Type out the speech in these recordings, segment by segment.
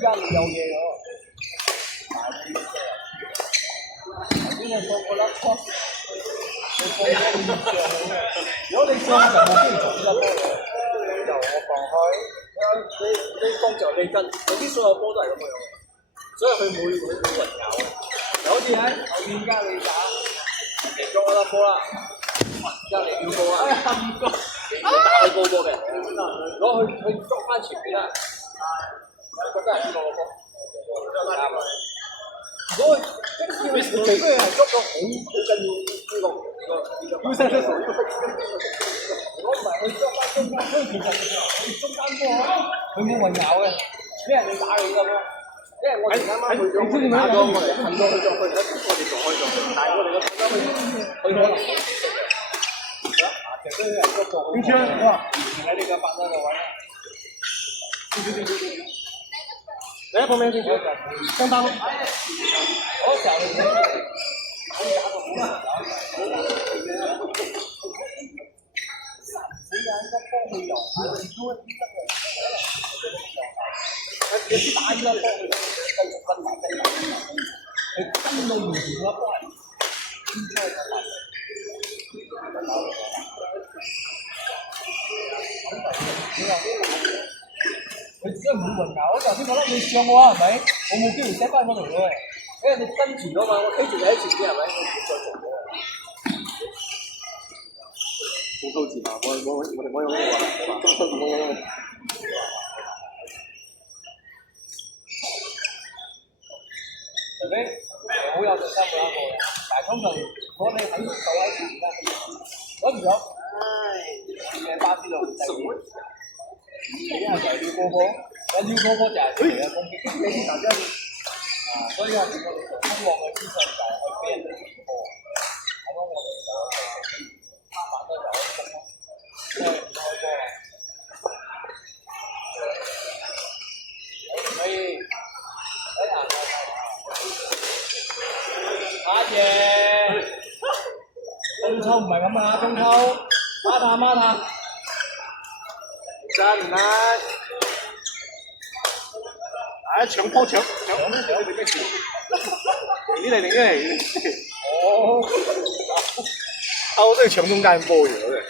家你有嘢咗，邊個個個甩波？你放開你上嘅，如果你上就冇機會做呢粒波嘅。由我放開，你放着你跟，嗰啲所有波都係咁樣嘅，所以佢每混淆嘅。就好似喺後邊而家你打贏咗嗰粒波啦，而家你跳高啦，唔該，你打佢高波嘅，攞去捉翻前邊啦。覺得係邊個個波？啱啊！如果你除非係捉到好緊要呢個，要伸出手。如果唔係佢捉翻中間，所以其實中間波佢冇混淆嘅，俾人哋打你㗎嘛。因為我哋啱啱去咗打咗，我哋近咗去咗，我哋仲可以做，但係我哋個中間佢可能冇知識嘅。其實都係捉過好多，哇！喺呢個板凳度位。嚟一個名先，相當。我時候你你打呢粒波，繼續跟埋，你跟到完全粒波係佢只係唔會混淆，我頭先覺得你上我係咪？我冇機會寫翻嗰度嘅，因為你跟住咗嘛，我推住你喺前邊係咪？我唔再做咗。好高字嘛，我哋唔可以用呢個，中分唔好用。除非好有信心嘅一個，但係通常如果你喺度鬥喺前邊，攞唔咗，唉，巴士路你一係就係撩波波，一撩波波就係佢嘅攻擊，大家所以係我哋做通往嘅資訊就係去俾人哋傳播，咁樣我哋就反多就可以攻咯，因為唔開波啊，所以阿爺，中秋唔係咁啊，中秋孖下。真難！搶波搶你咩事？你嚟！哦，我都要搶中間波嘅，真係。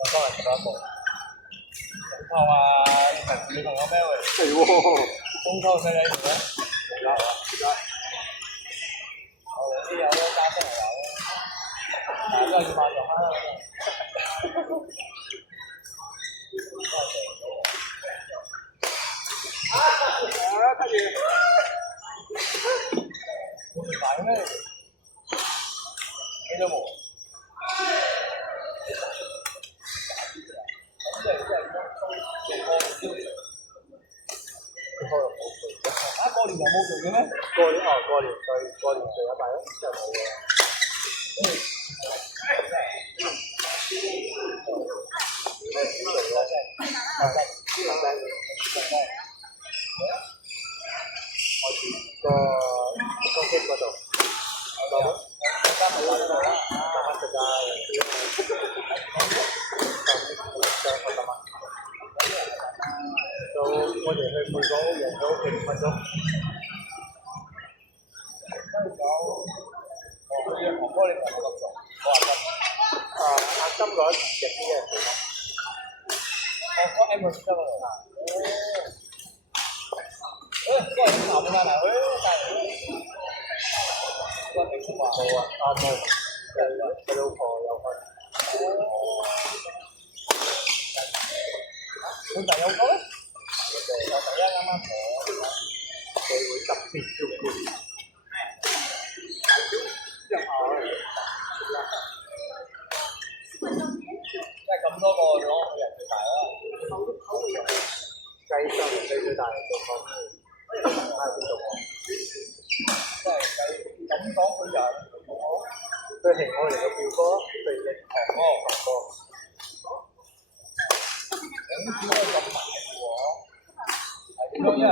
中秋啊，你同我咩喎？係喎。中秋使唔使做咧？冇啦，而家我哋啲有啲加薪係有，但係都係要買上啦。睇住，我哋買咩？幾多毛？咁即係過年有冇做嘅咩？過年做一排咯，真係冇嘅。個機嗰度，我哋去每個屋贏咗6分鐘。佢韓哥你同我咁做，我話金。阿金嗰一隻啲嘢幾多？我 M 得㗎啦。嗰人鬧冇帶嚟，帶嚟。嗰人話冇啊，冇。佢老婆有去。佢就有個咧。我第一啱啱講，佢會特別照顧。即係咁多個攞佢人最大啦。計數計最大做講咩？睇下邊度講。即係計咁講佢人，佢係我哋嘅表哥，佢係堂哥堂哥。點解咁大喎？因為冇啦，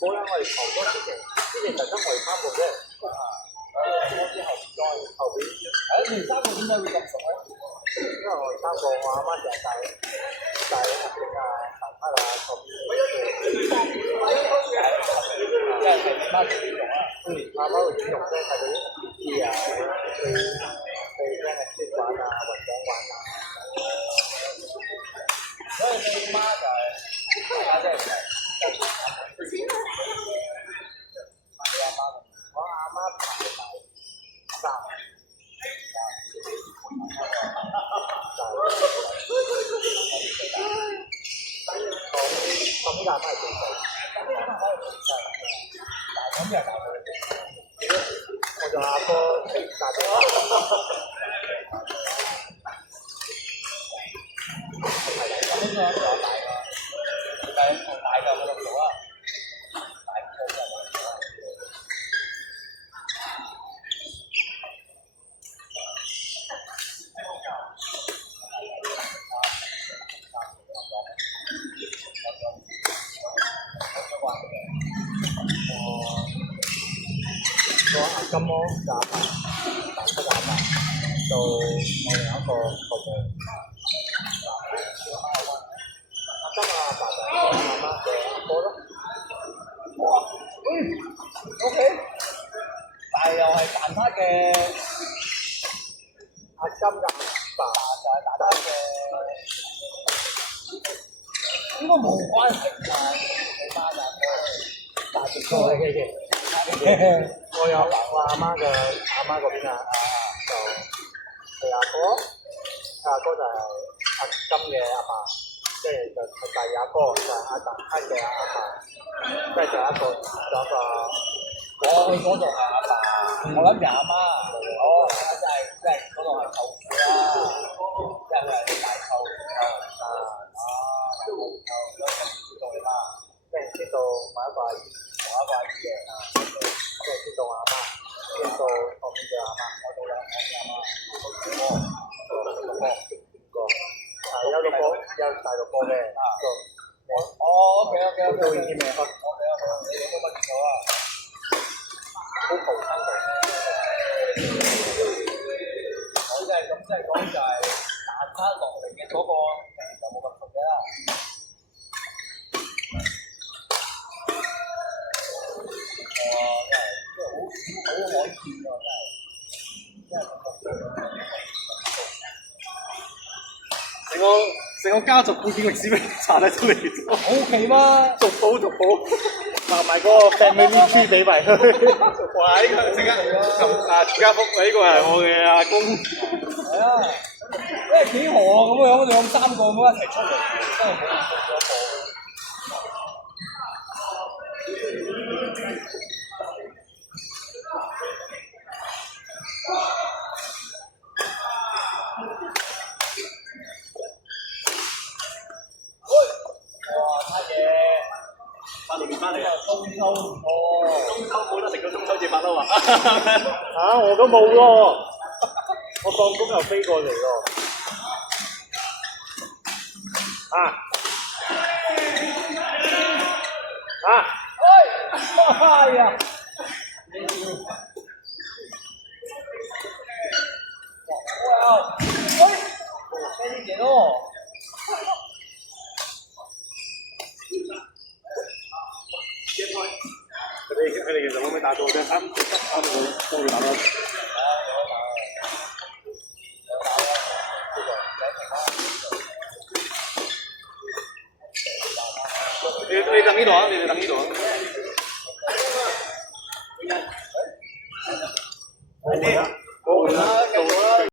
我哋頭嗰時期年特登圍3個啫。我知後邊。你哋3個點解會咁熟咧？因為我哋3個我阿媽成日帶合整啊、蛋撻啊咁。即係你媽做呢種啊？阿媽會煮肉咧，係嗰啲魚啊，去咩燒玩啊、雲掌玩啊。所以你媽就係大家即係我阿媽排第3。咁阿媽係最細。咁又大佢。我仲阿哥大咗。應該仲有大㗎，但係同大嘅冇咁熟啊。大嘅就個阿金咯，就阿爸，大七阿爸，到我另一個父母。阿金阿爸就係我阿媽嘅阿哥咯。OK，但係又係蛋撻嘅阿金嘅阿爸就係蛋撻嘅，應該冇關係㗎。你媽就係大隻哥嘅。我有我阿媽嗰邊啊，就佢阿哥就係阿金嘅阿爸，即係就第二阿哥就係阿達黑嘅阿爸，即係仲有一個。我去嗰度係阿爸，我諗住阿媽。哦，即係嗰度係舅父啦，即係佢係大舅啊。知道你媽，即係知道某一個阿姨嘅，即係知道阿媽，知道後面嘅阿媽，我到兩個阿媽，六個，有6個，有大6個嘅，OK，都已經未開。你有冇乜見到啊？好後生嘅。我即係咁，即係講就係蛋撻落嚟嘅嗰個，就冇咁熟嘅啦。好海鮮喎，真係成個家族背景歷史俾查得出嚟咗。好奇嗎？族譜，埋嗰個 family tree 俾埋佢。哇！呢個陣間全家福，呢個係我嘅阿公。係啊，因為幾何咁樣，兩3個咁一齊出嚟，真係冇人做咗個。翻嚟啊！中秋冇得食到中秋節麥啦嘛！嚇！我都冇喎，我放工又飛過嚟喎。哎呀！哇！飛啲嘢咯！佢哋其實可唔可以打到啫？啱都會打到。你等呢度啊！你哋等呢度啊！好嘅。